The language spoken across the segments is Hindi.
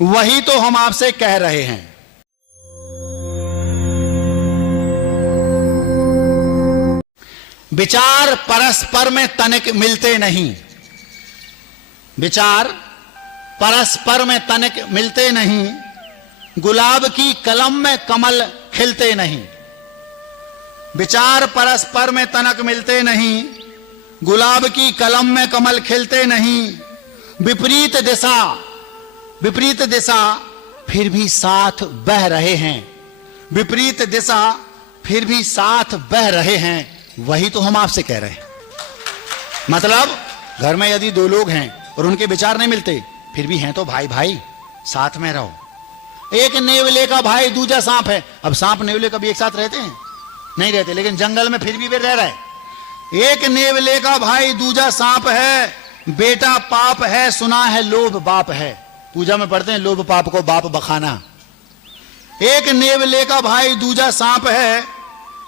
वही तो हम आपसे कह रहे हैं। विचार परस्पर में तनिक मिलते नहीं, विचार परस्पर में तनिक मिलते नहीं, गुलाब की कलम में कमल खिलते नहीं। विचार परस्पर में तनक मिलते नहीं, गुलाब की कलम में कमल खिलते नहीं। विपरीत दिशा फिर भी साथ बह रहे हैं, विपरीत दिशा फिर भी साथ बह रहे हैं। वही तो हम आपसे कह रहे हैं। मतलब घर में यदि दो लोग हैं और उनके विचार नहीं मिलते, फिर भी हैं तो भाई भाई, साथ में रहो। एक नेवले का भाई दूजा सांप है। अब सांप नेवले कभी एक साथ रहते हैं? नहीं रहते, लेकिन जंगल में फिर भी वे रह रहा है। एक नेवले का भाई दूजा सांप है, बेटा पाप है, सुना है लोभ बाप है। पूजा में पढ़ते हैं लोभ पाप को बाप बखाना। एक नेवले का भाई दूजा सांप है,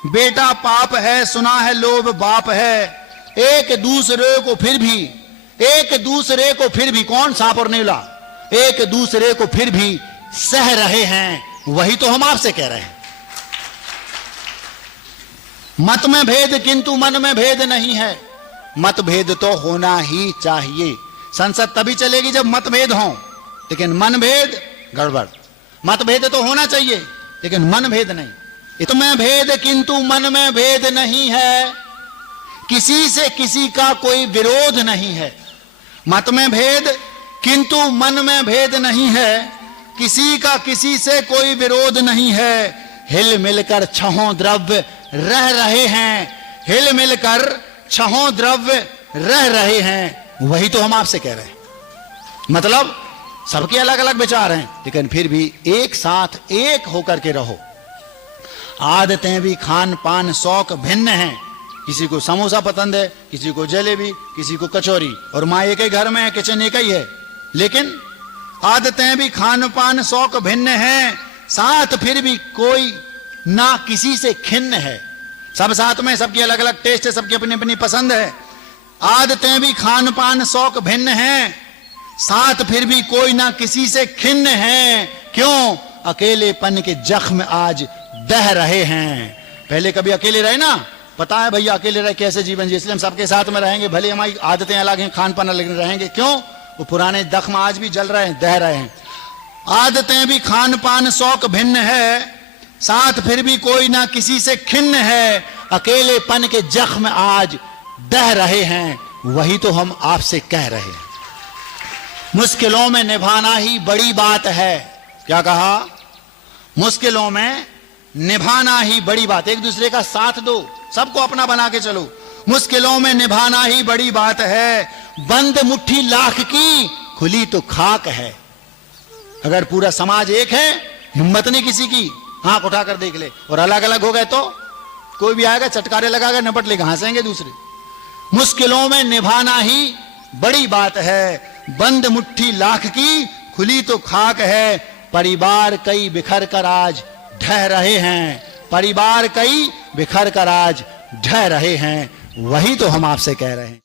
बेटा पाप है, सुना है लोभ बाप है। एक दूसरे को फिर भी कौन, सांप और नेवला, एक दूसरे को फिर भी सह रहे हैं। वही तो हम आपसे कह रहे हैं। मत में भेद किंतु मन में भेद नहीं है। मतभेद तो होना ही चाहिए। संसद तभी चलेगी जब मतभेद हो, लेकिन मनभेद गड़बड़। मतभेद तो होना चाहिए, लेकिन मनभेद नहीं। इत में भेद किंतु मन में भेद नहीं है, किसी से किसी का कोई विरोध नहीं है। मत में भेद किंतु मन में भेद नहीं है, किसी का किसी से कोई विरोध नहीं है। हिल मिलकर छहों द्रव्य रह रहे हैं, हिल मिलकर छहों द्रव्य रह रहे हैं। वही तो हम आपसे कह रहे हैं। मतलब सबके अलग अलग विचार हैं, लेकिन फिर भी एक साथ एक होकर के रहो। आदतें भी, खान पान, शौक भिन्न हैं। किसी को समोसा पसंद है, किसी को जलेबी, किसी को कचौरी, और माँ एक ही घर में है, किचन एक ही है। लेकिन आदतें भी, खान पान, शौक भिन्न हैं, साथ फिर भी कोई ना किसी से खिन्न है। सब साथ में, सबकी अलग अलग टेस्ट है, सबकी अपनी अपनी पसंद है। आदतें भी, खान पान, शौक भिन्न हैं, साथ फिर भी कोई ना किसी से खिन्न है। क्यों? अकेलेपन के जख्म आज दह रहे हैं। पहले कभी अकेले रहे ना, पता है भैया अकेले रहे कैसे जीवन जी, इसलिए हम सबके साथ में रहेंगे। भले हमारी आदतें अलग हैं, खान पान अलग रहेंगे। क्यों? वो पुराने जख्म आज भी जल रहे हैं, दह रहे हैं। आदतें भी, खान पान, शौक भिन्न है, साथ फिर भी कोई ना किसी से खिन्न है। अकेलेपन के जख्म आज दह रहे हैं। वही तो हम आपसे कह रहे हैं। मुश्किलों में निभाना ही बड़ी बात है। क्या कहा? मुश्किलों में निभाना ही बड़ी बात। एक दूसरे का साथ दो, सबको अपना बना के चलो। मुश्किलों में निभाना ही बड़ी बात है, बंद मुट्ठी लाख की, खुली तो खाक है। अगर पूरा समाज एक है, हिम्मत नहीं किसी की, आंख उठाकर देख ले। और अलग अलग हो गए तो कोई भी आएगा, चटकारे लगाकर निपट लेगा, हंसेंगे दूसरे। मुश्किलों में निभाना ही बड़ी बात है, बंद मुट्ठी लाख की, खुली तो खाक है। परिवार कई बिखर कर आज ढह रहे हैं, परिवार कई बिखर कर आज ढह रहे हैं। वही तो हम आपसे कह रहे हैं।